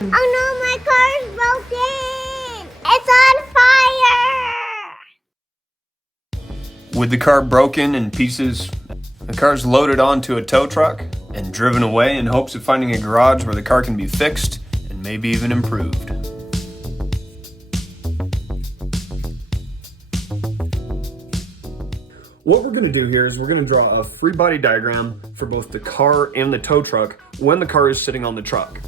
Oh no, my car is broken! It's on fire! With the car broken in pieces, the car is loaded onto a tow truck and driven away in hopes of finding a garage where the car can be fixed and maybe even improved. What we're going to do here is we're going to draw a free body diagram for both the car and the tow truck when the car is sitting on the truck.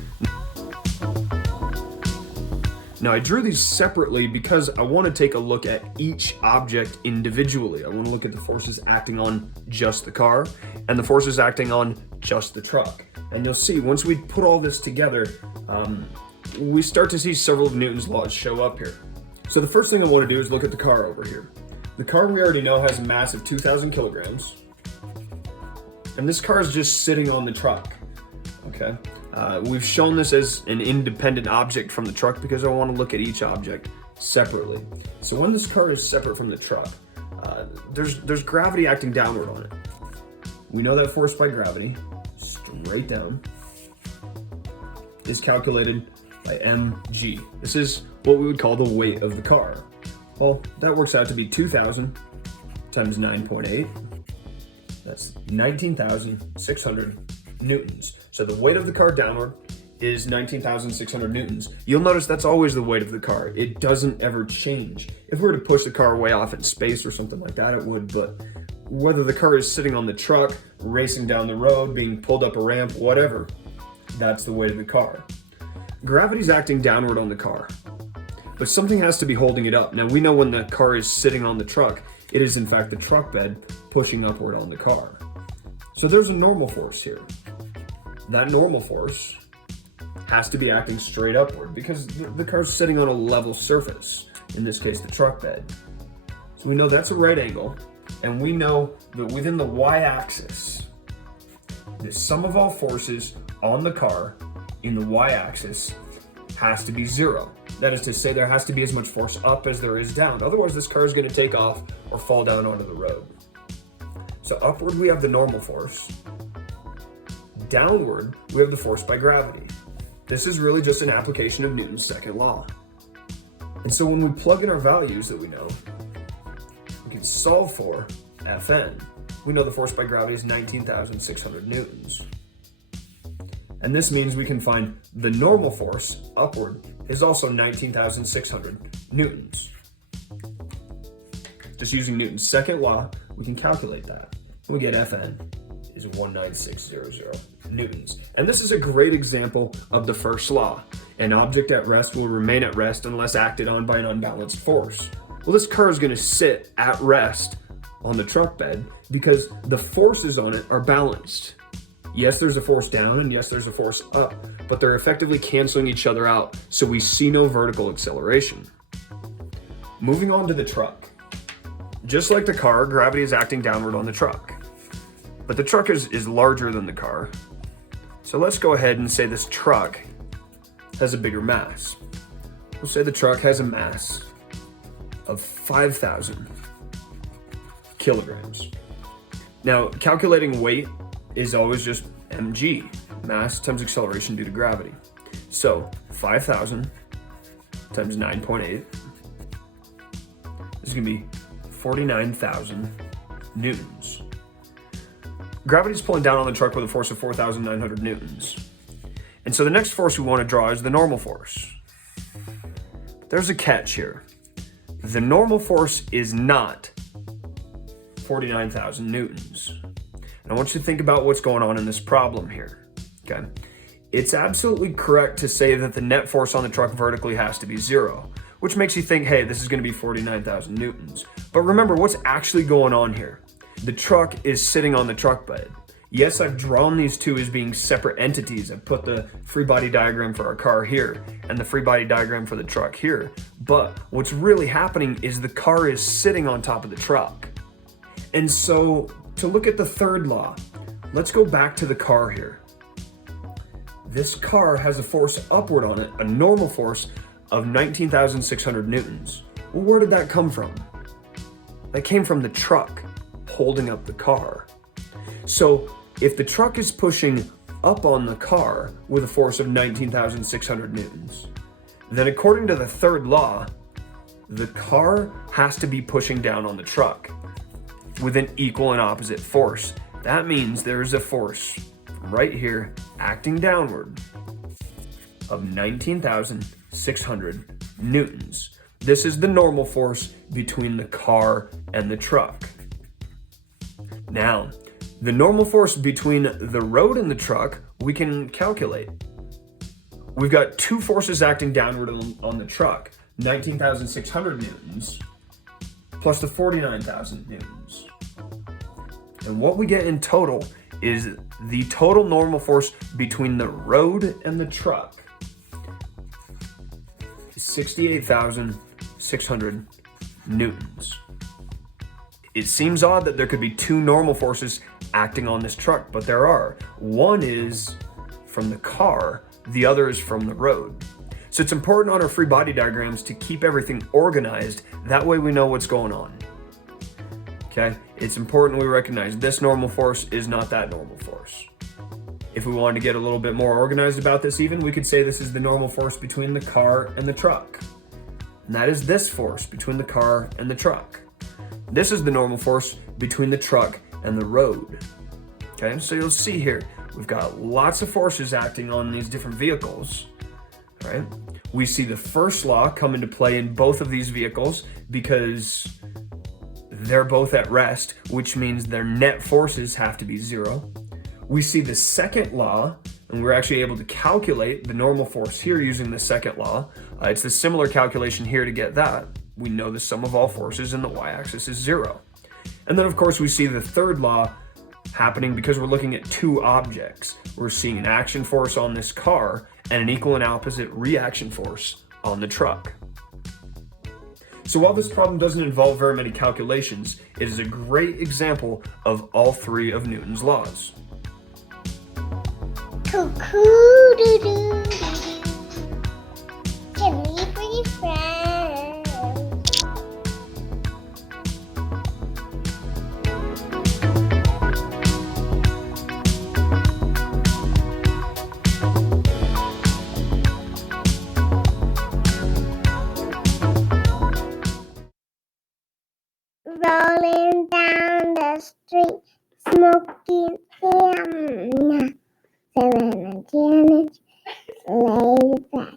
Now I drew these separately because I want to take a look at each object individually. I want to look at the forces acting on just the car and the forces acting on just the truck. And you'll see once we put all this together, we start to see several of Newton's laws show up here. So the first thing I want to do is look at the car over here. The car we already know has a mass of 2,000 kilograms. And this car is just sitting on the truck, okay? We've shown this as an independent object from the truck because I want to look at each object separately. So when this car is separate from the truck, there's gravity acting downward on it. We know that force by gravity, straight down, is calculated by mg. This is what we would call the weight of the car. Well, that works out to be 2,000 times 9.8. That's 19,600 newtons. So the weight of the car downward is 19,600 newtons. You'll notice that's always the weight of the car. It doesn't ever change. If we were to push the car way off in space or something like that, it would, but whether the car is sitting on the truck, racing down the road, being pulled up a ramp, whatever, that's the weight of the car. Gravity's acting downward on the car, but something has to be holding it up. Now we know when the car is sitting on the truck, it is in fact the truck bed pushing upward on the car. So there's a normal force here. That normal force has to be acting straight upward because the car's sitting on a level surface, in this case the truck bed. So we know that's a right angle, and we know that within the y-axis, the sum of all forces on the car in the y-axis has to be 0. That is to say, there has to be as much force up as there is down. Otherwise, this car is going to take off or fall down onto the road. So upward, we have the normal force. Downward, we have the force by gravity. This is really just an application of Newton's second law. And so when we plug in our values that we know, we can solve for Fn. We know the force by gravity is 19,600 newtons. And this means we can find the normal force upward is also 19,600 newtons. Just using Newton's second law, we can calculate that. We get Fn is 19600 newtons. And this is a great example of the first law. An object at rest will remain at rest unless acted on by an unbalanced force. Well, this car is going to sit at rest on the truck bed because the forces on it are balanced. Yes, there's a force down and yes, there's a force up, but they're effectively canceling each other out, so we see no vertical acceleration. Moving on to the truck. Just like the car, gravity is acting downward on the truck. But the truck is larger than the car. So let's go ahead and say this truck has a bigger mass. We'll say the truck has a mass of 5,000 kilograms. Now, calculating weight is always just mg, mass times acceleration due to gravity. So 5,000 times 9.8 is going to be 49,000 newtons. Gravity is pulling down on the truck with a force of 4,900 newtons. And so the next force we want to draw is the normal force. There's a catch here. The normal force is not 49,000 newtons. And I want you to think about what's going on in this problem here, okay? It's absolutely correct to say that the net force on the truck vertically has to be 0, which makes you think, hey, this is going to be 49,000 newtons. But remember, what's actually going on here? The truck is sitting on the truck bed. Yes, I've drawn these two as being separate entities. I've put the free body diagram for our car here and the free body diagram for the truck here. But what's really happening is the car is sitting on top of the truck. And so to look at the third law, let's go back to the car here. This car has a force upward on it, a normal force of 19,600 newtons. Well, where did that come from? That came from the truck holding up the car. So if the truck is pushing up on the car with a force of 19,600 newtons. Then according to the third law, the car has to be pushing down on the truck with an equal and opposite force. That means there's a force right here acting downward of 19,600 newtons. This is the normal force between the car and the truck. Now, the normal force between the road and the truck, we can calculate. We've got two forces acting downward on the truck, 19,600 newtons plus the 49,000 newtons. And what we get in total is the total normal force between the road and the truck is 68,600 newtons. It seems odd that there could be two normal forces acting on this truck, but there are. One is from the car, the other is from the road. So it's important on our free body diagrams to keep everything organized. That way we know what's going on. Okay? It's important we recognize this normal force is not that normal force. If we wanted to get a little bit more organized about this even, we could say this is the normal force between the car and the truck. And that is this force between the car and the truck. This is the normal force between the truck and the road. Okay, so you'll see here, we've got lots of forces acting on these different vehicles, right? We see the first law come into play in both of these vehicles because they're both at rest, which means their net forces have to be zero. We see the second law, and we're actually able to calculate the normal force here using the second law. It's a similar calculation here to get that. We know the sum of all forces in the y-axis is zero. And then of course we see the third law happening because we're looking at two objects. We're seeing an action force on this car and an equal and opposite reaction force on the truck. So while this problem doesn't involve very many calculations, it is a great example of all three of Newton's laws. Cuckoo doo doo doo. Can we be friends? Rolling down the street, smoking him. 7 and Janet lay back.